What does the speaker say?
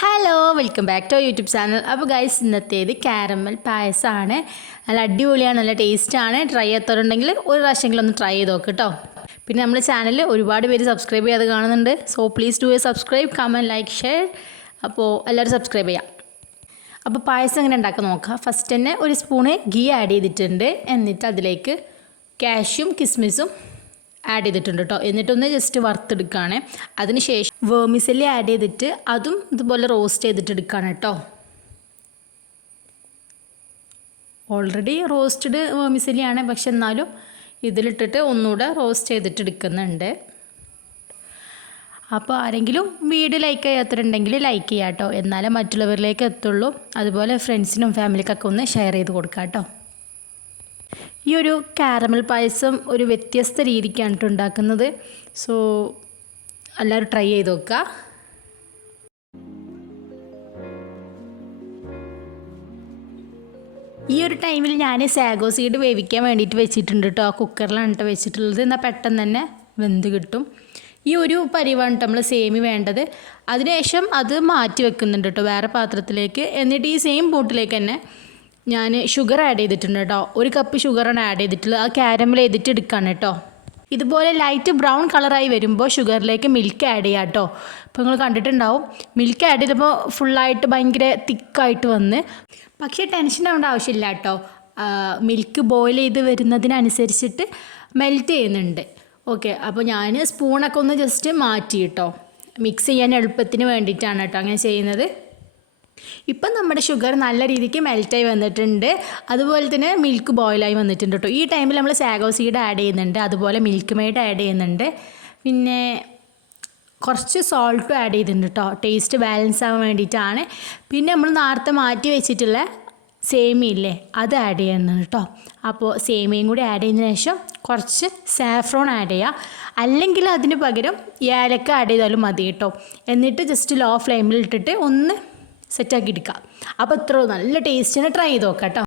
Hello welcome back to YouTube channel അപ്പോൾ guys ഇന്നത്തേത് caramel പായസമാണ് നല്ല അടിപൊളിയാണ് നല്ല ടേസ്റ്റാണ് ട്രൈ ചെയ്യാത്തവരുണ്ടെങ്കിൽ ഒരു പ്രാവശ്യമെങ്കിലും ഒന്ന് ട്രൈ ചെയ്ത് നോക്ക് കേട്ടോ പിന്നെ നമ്മുടെ ചാനൽ ഒരുപാട് പേര് സബ്സ്ക്രൈബ് ചെയ്യാതെ കാണുന്നുണ്ട്. So please do a subscribe comment like share അപ്പോൾ എല്ലാവരും സബ്സ്ക്രൈബ് ചെയ്യാം. അപ്പോൾ പായസം എങ്ങനെ ഉണ്ടാക്കാൻ നോക്കാം. ഫസ്റ്റ് തന്നെ ഒരു സ്പൂണ് ഗീ ആഡ് ചെയ്തിട്ടുണ്ട്. എന്നിട്ട് അതിലേക്ക് കാഷ്യും കിസ്മിസും ആഡ് ചെയ്തിട്ടുണ്ട് കേട്ടോ എന്നിട്ടൊന്ന് ജസ്റ്റ് വറുത്തെടുക്കുകയാണ് അതിനുശേഷം വേമിസെല്ലി വേമിസലി ആഡ് ചെയ്തിട്ട് അതും ഇതുപോലെ റോസ്റ്റ് ചെയ്തിട്ട് എടുക്കുകയാണ് കേട്ടോ ഓൾറെഡി റോസ്റ്റഡ് വേമിസലിയാണ് പക്ഷെ എന്നാലും ഇതിലിട്ടിട്ട് ഒന്നുകൂടെ റോസ്റ്റ് ചെയ്തിട്ട് എടുക്കുന്നുണ്ട്. അപ്പോൾ ആരെങ്കിലും വീഡിയോ ലൈക്ക് ചെയ്യാത്തവരുണ്ടെങ്കിൽ ലൈക്ക് ചെയ്യാം കേട്ടോ എന്നാലേ മറ്റുള്ളവരിലേക്ക് എത്തുള്ളൂ. അതുപോലെ ഫ്രണ്ട്സിനും ഫാമിലിക്കൊക്കെ ഒന്ന് ഷെയർ ചെയ്ത് കൊടുക്കാം കേട്ടോ ഈ ഒരു കാരമൽ പായസം ഒരു വ്യത്യസ്ത രീതിക്കാണ് ഉണ്ടാക്കുന്നത്. സോ എല്ലാവരും ട്രൈ ചെയ്ത് നോക്കുക ഈ ഒരു ടൈമിൽ ഞാൻ സാഗോ സീഡ് വേവിക്കാൻ വേണ്ടിയിട്ട് വെച്ചിട്ടുണ്ട് കേട്ടോ ആ കുക്കറിലാണ് കേട്ടോ വെച്ചിട്ടുള്ളത്. എന്നാൽ പെട്ടെന്ന് തന്നെ വെന്ത് കിട്ടും. ഈ ഒരു പരിവാണ് നമ്മൾ സേമി വേണ്ടത്. അതിനുശേഷം അത് മാറ്റി വെക്കുന്നുണ്ട് കേട്ടോ വേറെ പാത്രത്തിലേക്ക്. എന്നിട്ട് ഈ സെയിം ബോട്ടിലേക്ക് തന്നെ ഞാൻ ഷുഗർ ആഡ് ചെയ്തിട്ടുണ്ട് കേട്ടോ ഒരു കപ്പ് ഷുഗറാണ് ആഡ് ചെയ്തിട്ടുള്ളത്. ആ ക്യാരമൽ ചെയ്തിട്ട് എടുക്കുകയാണ് കേട്ടോ ഇതുപോലെ ലൈറ്റ് ബ്രൗൺ കളറായി വരുമ്പോൾ ഷുഗറിലേക്ക് മിൽക്ക് ആഡ് ചെയ്യാം കേട്ടോ അപ്പോൾ നിങ്ങൾ കണ്ടിട്ടുണ്ടാവും. മിൽക്ക് ആഡ് ചെയ്തപ്പോൾ ഫുള്ളായിട്ട് ഭയങ്കര തിക്കായിട്ട് വന്ന്. പക്ഷേ ടെൻഷൻ ആവേണ്ട ആവശ്യമില്ല കേട്ടോ മിൽക്ക് ബോയിൽ ചെയ്ത് വരുന്നതിനനുസരിച്ചിട്ട് മെൽറ്റ് ചെയ്യുന്നുണ്ട്. ഓക്കെ അപ്പോൾ ഞാൻ സ്പൂണൊക്കെ ഒന്ന് ജസ്റ്റ് മാറ്റി കേട്ടോ മിക്സ് ചെയ്യാൻ എളുപ്പത്തിന് വേണ്ടിയിട്ടാണ് കേട്ടോ അങ്ങനെ ചെയ്യുന്നത്. ഇപ്പം നമ്മുടെ ഷുഗർ നല്ല രീതിക്ക് മെൽറ്റായി വന്നിട്ടുണ്ട്. അതുപോലെ തന്നെ മിൽക്ക് ബോയിലായി വന്നിട്ടുണ്ട് കേട്ടോ ഈ ടൈമിൽ നമ്മൾ സാഗോ സീഡ് ആഡ് ചെയ്യുന്നുണ്ട്. അതുപോലെ മിൽക്ക് മെയ്ഡ് ആഡ് ചെയ്യുന്നുണ്ട്. പിന്നെ കുറച്ച് സോൾട്ടും ആഡ് ചെയ്തിട്ടുണ്ട് കേട്ടോ ടേസ്റ്റ് ബാലൻസ് ആവാൻ വേണ്ടിയിട്ടാണ്. പിന്നെ നമ്മൾ നേരത്തെ മാറ്റി വെച്ചിട്ടുള്ള സേമിയില്ലേ അത് ആഡ് ചെയ്യുന്നുണ്ട് കേട്ടോ അപ്പോൾ സേമിയും കൂടി ആഡ് ചെയ്തതിന് ശേഷം കുറച്ച് സാഫ്രോൺ ആഡ് ചെയ്യുക അല്ലെങ്കിൽ അതിന് പകരം ഏലക്ക ആഡ് ചെയ്താലും മതി കേട്ടോ എന്നിട്ട് ജസ്റ്റ് ലോ ഫ്ലെയിമിൽ ഇട്ടിട്ട് ഒന്ന് സെറ്റാക്കി എടുക്കുക അപ്പോൾ ഇത്ര നല്ല ടേസ്റ്റിനെ ട്രൈ ചെയ്ത് നോക്കാം കേട്ടോ.